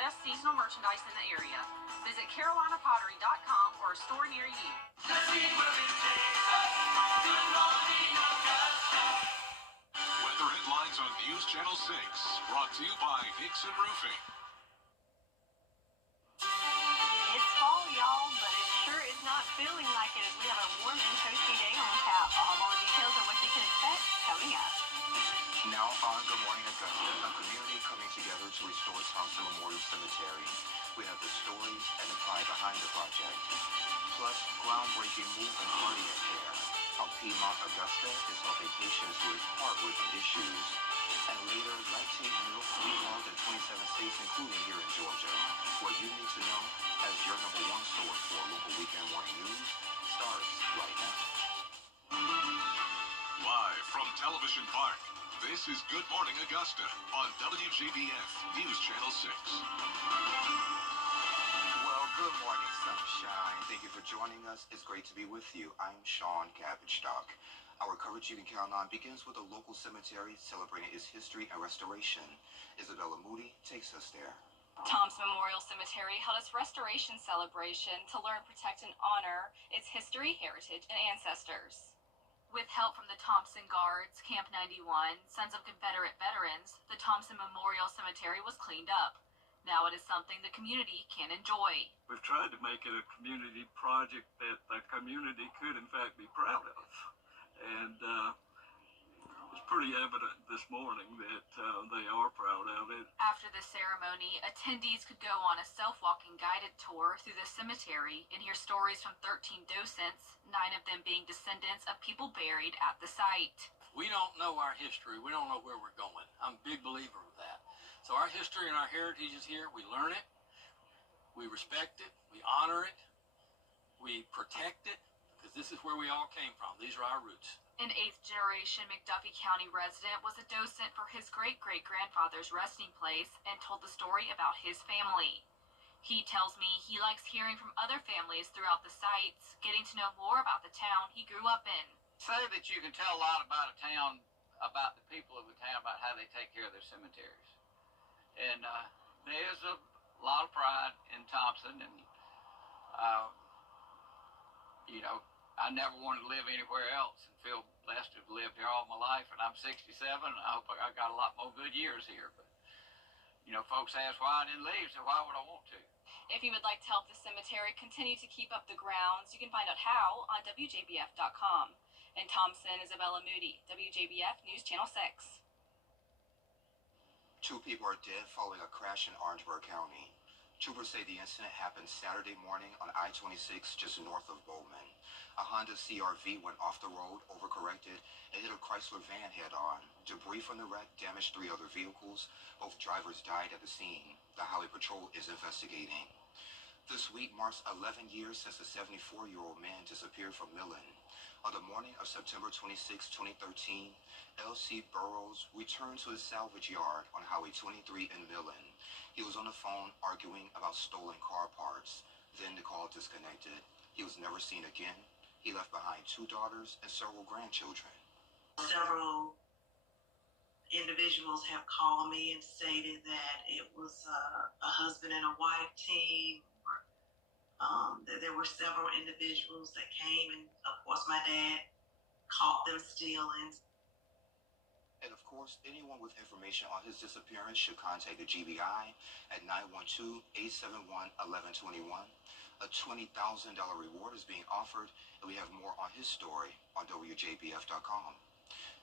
best seasonal merchandise in the area. Visit carolinapottery.com or a store near you. Weather headlines on News Channel 6, brought to you by Nixon Roofing. It's fall, y'all, but it sure is not feeling like it as we have a warm and toasty day on tap. I'll have all the details on what you can expect coming up. Now on Good Morning Augusta, a community coming together to restore Thompson Memorial Cemetery. We have the stories and the pride behind the project, plus groundbreaking move and cardiac care. How Piedmont Augusta is helping patients with heart-rhythm issues. And later, lactate milk recalled in 27 states, including here in Georgia. What you need to know as your number one source for local weekend morning news starts right now. Live from Television Park, this is Good Morning Augusta on WJBF News Channel 6. Well, good morning, sunshine. Thank you for joining us. It's great to be with you. I'm Sean Cabbage-Stock. Our coverage you can count on begins with a local cemetery celebrating its history and restoration. Isabella Moody takes us there. Thompson Memorial Cemetery held its restoration celebration to learn, protect, and honor its history, heritage, and ancestors. With help from the Thompson Guards, Camp 91, Sons of Confederate Veterans, the Thompson Memorial Cemetery was cleaned up. Now it is something the community can enjoy. We've tried to make it a community project that the community could, in fact, be proud of. And it's pretty evident this morning that they are proud of it. After the ceremony, attendees could go on a self-walking guided tour through the cemetery and hear stories from 13 docents, 9 of them being descendants of people buried at the site. We don't know our history. We don't know where we're going. I'm a big believer of that. So our history and our heritage is here. We learn it. We respect it. We honor it. We protect it, because this is where we all came from. These are our roots. An 8th-generation McDuffie County resident was a docent for his great-great-grandfather's resting place and told the story about his family. He tells me he likes hearing from other families throughout the sites, getting to know more about the town he grew up in. Say that you can tell a lot about a town, about the people of the town, about how they take care of their cemeteries. And there's a lot of pride in Thompson, and I never wanted to live anywhere else and feel blessed to have lived here all my life. And I'm 67. And I hope I got a lot more good years here. But, folks ask why I didn't leave, so why would I want to? If you would like to help the cemetery continue to keep up the grounds, you can find out how on WJBF.com. In Thompson, Isabella Moody, WJBF News Channel 6. 2 people are dead following a crash in Orangeburg County. Troopers say the incident happened Saturday morning on I-26 just north of Bowman. A Honda CR-V went off the road, overcorrected, and hit a Chrysler van head-on. Debris from the wreck damaged 3 other vehicles. Both drivers died at the scene. The Highway Patrol is investigating. This week marks 11 years since a 74-year-old man disappeared from Millen. On the morning of September 26, 2013, L.C. Burrows returned to his salvage yard on Highway 23 in Millen. He was on the phone arguing about stolen car parts. Then the call disconnected. He was never seen again. He left behind 2 daughters and several grandchildren. Several individuals have called me and stated that it was a husband and a wife team. That there were several individuals that came, and of course my dad caught them stealing. And of course, anyone with information on his disappearance should contact the GBI at 912-871-1121. A $20,000 reward is being offered, and we have more on his story on WJBF.com.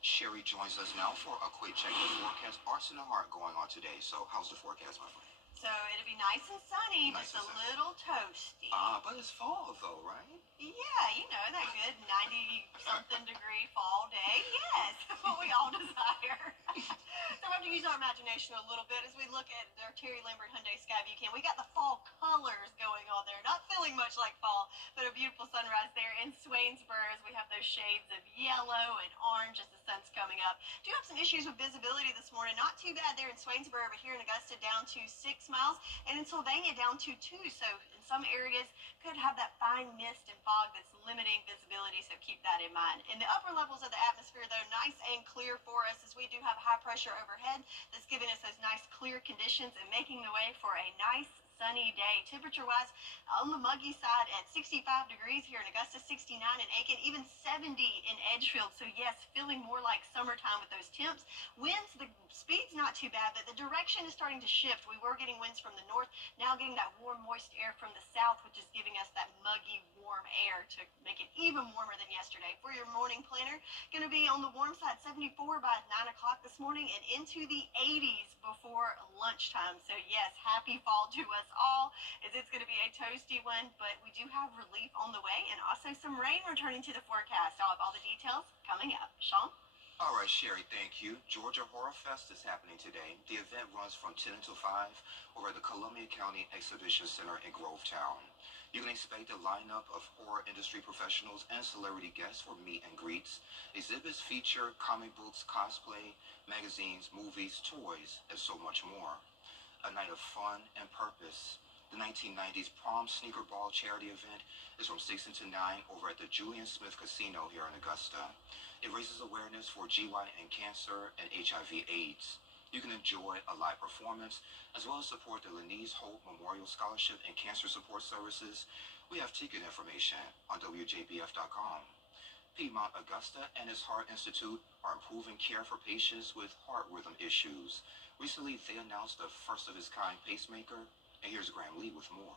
Sherry joins us now for a quick check of the forecast. Arts in the Heart going on today. So how's the forecast, my friend? So it'll be nice and sunny, just a little toasty. But it's fall though, right? Yeah, that good 90-something degree fall day. Yes, that's what we all desire. So we have to use our imagination a little bit as we look at their Terry Lambert Hyundai Skyview Cam. We got the fall colors going on there. Not feeling much like fall, but a beautiful sunrise there in Swainsboro as we have those shades of yellow and orange as the sun's coming up. Do have some issues with visibility this morning. Not too bad there in Swainsboro, but here in Augusta down to 6 miles, and in Sylvania down to 2. So in some areas could have that fine mist and fog that's limiting visibility, so keep that in mind. In the upper levels of the atmosphere, though, nice and clear for us, as we do have high pressure overhead that's giving us those nice clear conditions and making the way for a nice sunny day. Temperature-wise, on the muggy side at 65 degrees here in Augusta, 69 in Aiken, even 70 in Edgefield. So yes, feeling more like summertime with those temps. Winds, the speed's not too bad, but the direction is starting to shift. We were getting winds from the north, now getting that warm, moist air from the south, which is giving us that muggy, warm air to make it even warmer than yesterday. For your morning planner, going to be on the warm side, 74 by 9 o'clock this morning, and into the 80s before lunchtime. So yes, happy fall to us all, as it's going to be a toasty one, but we do have relief on the way and also some rain returning to the forecast. I'll have all the details coming up. Sean? All right, Sherry, thank you. Georgia Horror Fest is happening today. The event runs from 10 until 5 over at the Columbia County Exhibition Center in Grovetown. You can expect a lineup of horror industry professionals and celebrity guests for meet and greets. Exhibits feature comic books, cosplay, magazines, movies, toys, and so much more. A night of fun and purpose. The 1990s Prom Sneaker Ball charity event is from 6 until 9 over at the Julian Smith Casino here in Augusta. It raises awareness for GYN cancer and HIV/AIDS. You can enjoy a live performance as well as support the Lenise Holt Memorial Scholarship and Cancer Support Services. We have ticket information on WJBF.com. Piedmont Augusta and its Heart Institute are improving care for patients with heart rhythm issues. Recently, they announced the first of its kind pacemaker, and here's Graham Lee with more.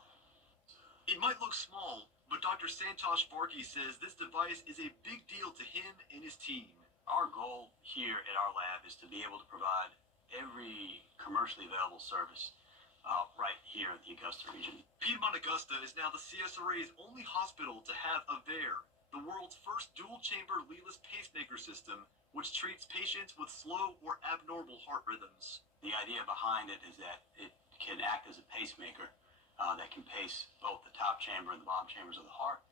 It might look small, but Dr. Santosh Varghese says this device is a big deal to him and his team. Our goal here at our lab is to be able to provide every commercially available service right here in the Augusta region. Piedmont Augusta is now the CSRA's only hospital to have AVAIR, the world's first dual-chamber leadless pacemaker system, which treats patients with slow or abnormal heart rhythms. The idea behind it is that it can act as a pacemaker that can pace both the top chamber and the bottom chambers of the heart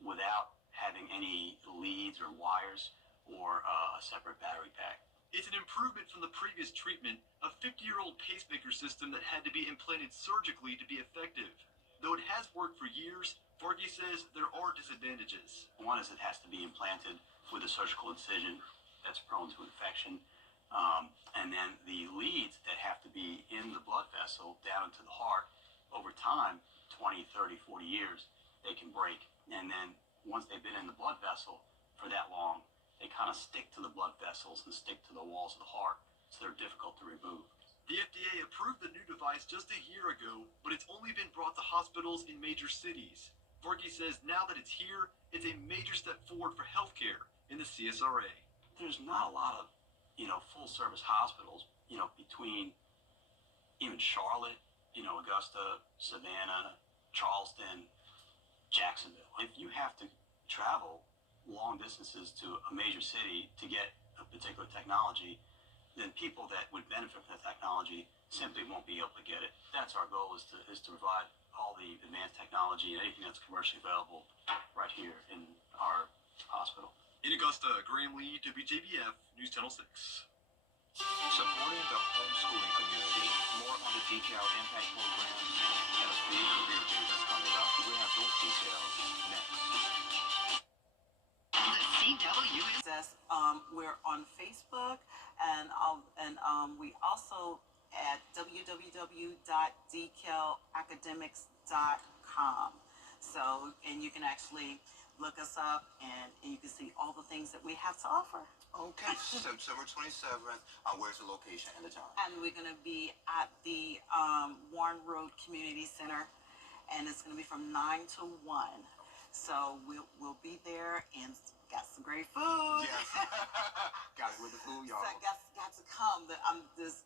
without having any leads or wires or a separate battery pack. It's an improvement from the previous treatment, a 50-year-old pacemaker system that had to be implanted surgically to be effective. Though it has worked for years, Varghese says there are disadvantages. One is it has to be implanted with a surgical incision that's prone to infection. And then the leads that have to be in the blood vessel down into the heart, over time, 20, 30, 40 years, they can break. And then once they've been in the blood vessel for that long, they kind of stick to the blood vessels and stick to the walls of the heart, so they're difficult to remove. The FDA approved the new device just a year ago, but it's only been brought to hospitals in major cities. Varghese says now that it's here, it's a major step forward for healthcare in the CSRA. There's not a lot of, full-service hospitals, between even Charlotte, Augusta, Savannah, Charleston, Jacksonville. If you have to travel long distances to a major city to get a particular technology, then people that would benefit from that technology simply won't be able to get it. That's our goal, is to provide all the advanced technology and anything that's commercially available right here in our hospital. In Augusta, Graham Lee, WJBF, News Channel 6. Supporting the homeschooling community, more on the Decal Impact Program, and a big career day that's coming up. We'll have those details next. The CW is We're on Facebook, and we also at www.decalacademics.com. So, and you can actually look us up, and you can see all the things that we have to offer. Okay, September 27th. Where's the location and the time? And we're going to be at the Warren Road Community Center, and it's going to be from 9 to 1. So we'll be there, and got some great food. Yes. Got it with the food, y'all. So got to come.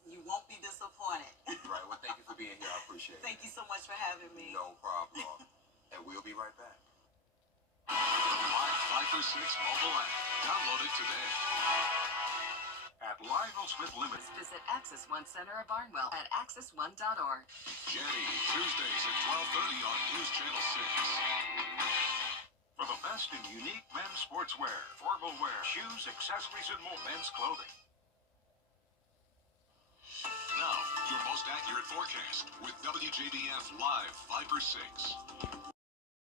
You won't be disappointed. Right. Well, thank you for being here. I appreciate it. Thank you so much for having me. No problem. And we'll be right back. The Live 5 for 6 mobile app. Download it today. At Lionel's with Limits. visit Access One Center of Barnwell at access1.org. Jenny, Tuesdays at 12:30 on News Channel 6. For the best in unique men's sportswear, formal wear, shoes, accessories, and more men's clothing. Now, your most accurate forecast with WJBF Live Viper 6.